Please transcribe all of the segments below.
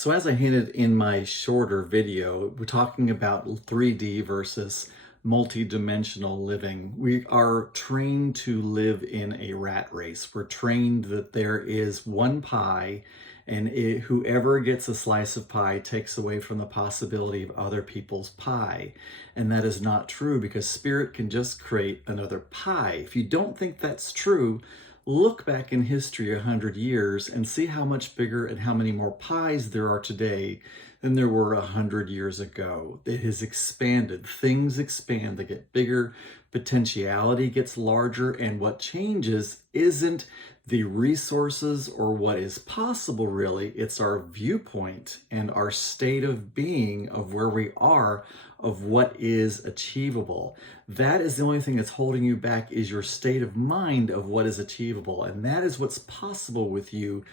So as I hinted in my shorter video, we're talking about 3D versus multi-dimensional living. We are trained to live in a rat race. We're trained that there is one pie, and whoever gets a slice of pie takes away from the possibility of other people's pie. And that is not true, because spirit can just create another pie. If you don't think that's true, look back in history 100 years and see how much bigger and how many more pies there are today than there were 100 years ago. It has expanded. Things expand, they get bigger, potentiality gets larger, and what changes isn't the resources or what is possible, really. It's our viewpoint and our state of being of where we are, of what is achievable. That is the only thing that's holding you back, is your state of mind of what is achievable. And that is what's possible with you,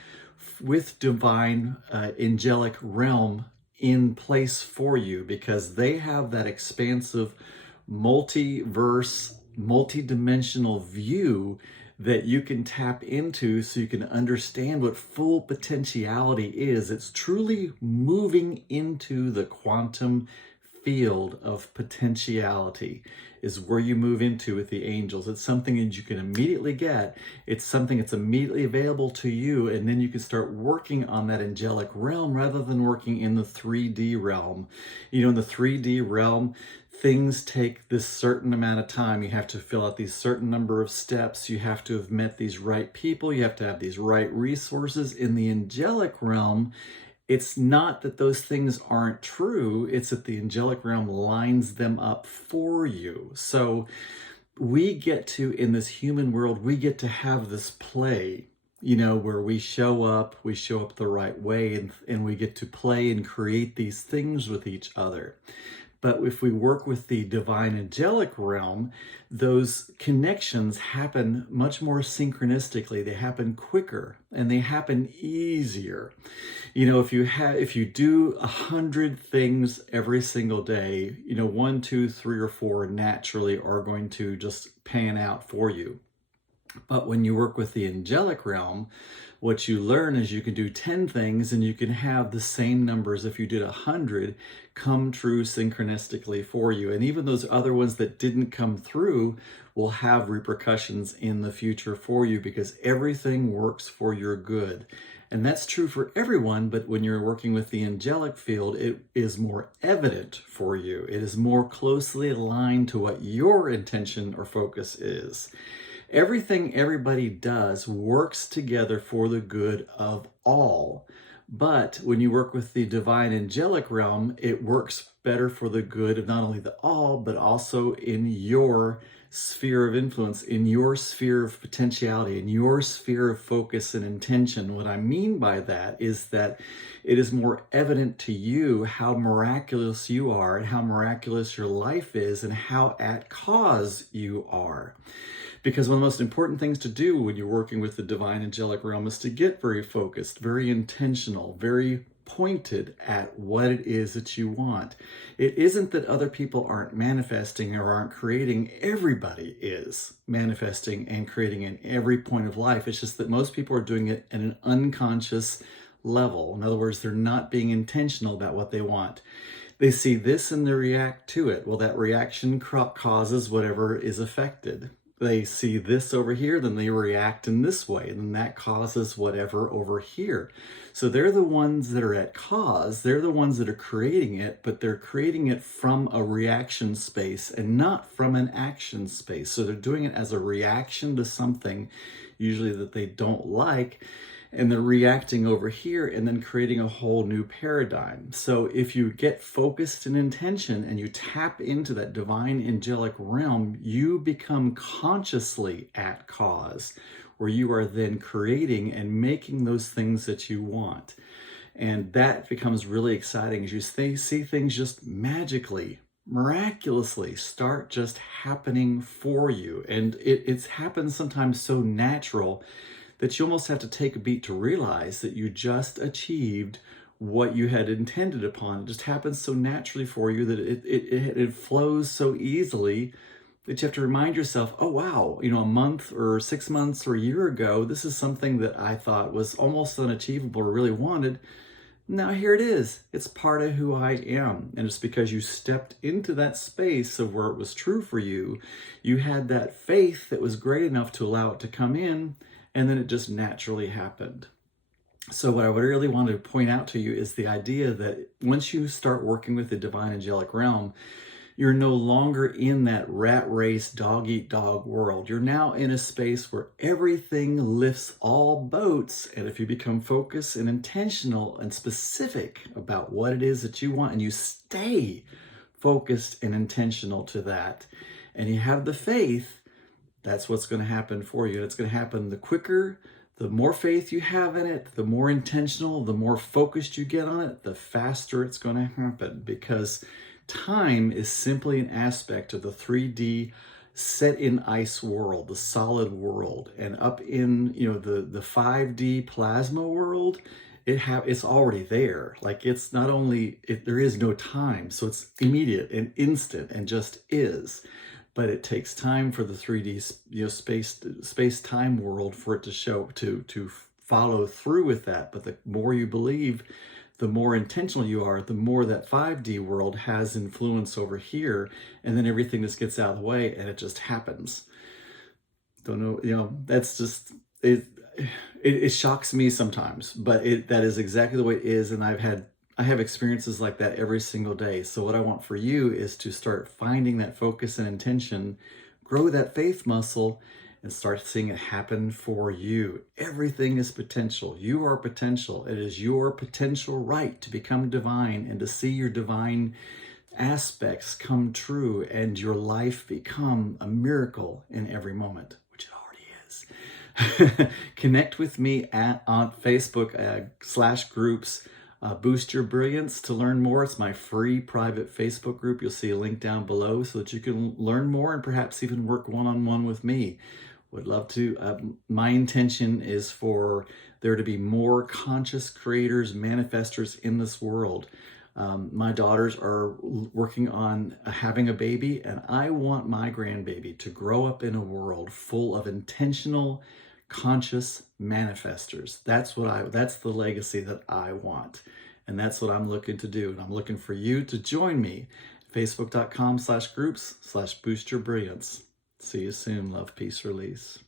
with divine angelic realm in place for you, because they have that expansive multiverse, multi-dimensional view that you can tap into so you can understand what full potentiality is. It's truly moving into the quantum field of potentiality is where you move into with the angels. It's something that you can immediately get. It's something that's immediately available to you, and then you can start working on that angelic realm rather than working in the 3D realm. You know, in the 3D realm, things take this certain amount of time. You have to fill out these certain number of steps. You have to have met these right people. You have to have these right resources. In the angelic realm, it's not that those things aren't true, it's that the angelic realm lines them up for you. So we get to, in this human world, we get to have this play, you know, where we show up the right way, and we get to play and create these things with each other. But if we work with the divine angelic realm, those connections happen much more synchronistically. They happen quicker and they happen easier. You know, if you do 100 things every single day, you know, 1, 2, 3, or 4 naturally are going to just pan out for you. But when you work with the angelic realm, what you learn is you can do 10 things and you can have the same numbers if you did 100 come true synchronistically for you. And even those other ones that didn't come through will have repercussions in the future for you, because everything works for your good. And that's true for everyone, but when you're working with the angelic field, it is more evident for you. It is more closely aligned to what your intention or focus is. Everything everybody does works together for the good of all. But when you work with the divine angelic realm, it works better for the good of not only the all, but also in your sphere of influence, in your sphere of potentiality, in your sphere of focus and intention. What I mean by that is that it is more evident to you how miraculous you are and how miraculous your life is and how at cause you are. Because one of the most important things to do when you're working with the divine angelic realm is to get very focused, very intentional, very pointed at what it is that you want. It isn't that other people aren't manifesting or aren't creating. Everybody is manifesting and creating in every point of life. It's just that most people are doing it at an unconscious level. In other words, they're not being intentional about what they want. They see this and they react to it. Well, that reaction causes whatever is affected. They see this over here, then they react in this way, and then that causes whatever over here. So they're the ones that are at cause, they're the ones that are creating it, but they're creating it from a reaction space and not from an action space. So they're doing it as a reaction to something, usually that they don't like, and they're reacting over here and then creating a whole new paradigm. So if you get focused in intention and you tap into that divine angelic realm, you become consciously at cause, where you are then creating and making those things that you want. And that becomes really exciting as you see things just magically, miraculously start just happening for you. And it's happened sometimes so natural that you almost have to take a beat to realize that you just achieved what you had intended upon. It just happens so naturally for you that it flows so easily that you have to remind yourself, oh wow, you know, a month or 6 months or a year ago, this is something that I thought was almost unachievable or really wanted. Now here it is. It's part of who I am. And it's because you stepped into that space of where it was true for you. You had that faith that was great enough to allow it to come in, and then it just naturally happened. So what I would really want to point out to you is the idea that once you start working with the divine angelic realm, you're no longer in that rat race, dog eat dog world. You're now in a space where everything lifts all boats. And if you become focused and intentional and specific about what it is that you want, and you stay focused and intentional to that, and you have the faith, that's what's going to happen for you. And it's going to happen the quicker, the more faith you have in it, the more intentional, the more focused you get on it, the faster it's going to happen, because time is simply an aspect of the 3D set in ice world, the solid world. And up in, the 5D plasma world, it's already there. Like, it's not only, there is no time, so it's immediate and instant and just is. But it takes time for the 3D, space-time world for it to show, to follow through with that. But the more you believe, the more intentional you are, the more that 5D world has influence over here, and then everything just gets out of the way and it just happens. Don't know, that's just, it shocks me sometimes, but that is exactly the way it is. And I have experiences like that every single day. So what I want for you is to start finding that focus and intention, grow that faith muscle, and start seeing it happen for you. Everything is potential. You are potential. It is your potential right to become divine and to see your divine aspects come true and your life become a miracle in every moment, which it already is. Connect with me on Facebook /groups. Boost Your Brilliance to learn more. It's my free private Facebook group. You'll see a link down below so that you can learn more and perhaps even work one-on-one with me. Would love to. My intention is for there to be more conscious creators, manifestors in this world. My daughters are working on having a baby, and I want my grandbaby to grow up in a world full of intentional, conscious manifestors. That's the legacy that I want. And that's what I'm looking to do. And I'm looking for you to join me. Facebook.com/groups/boostyourbrilliance. See you soon. Love, peace, release.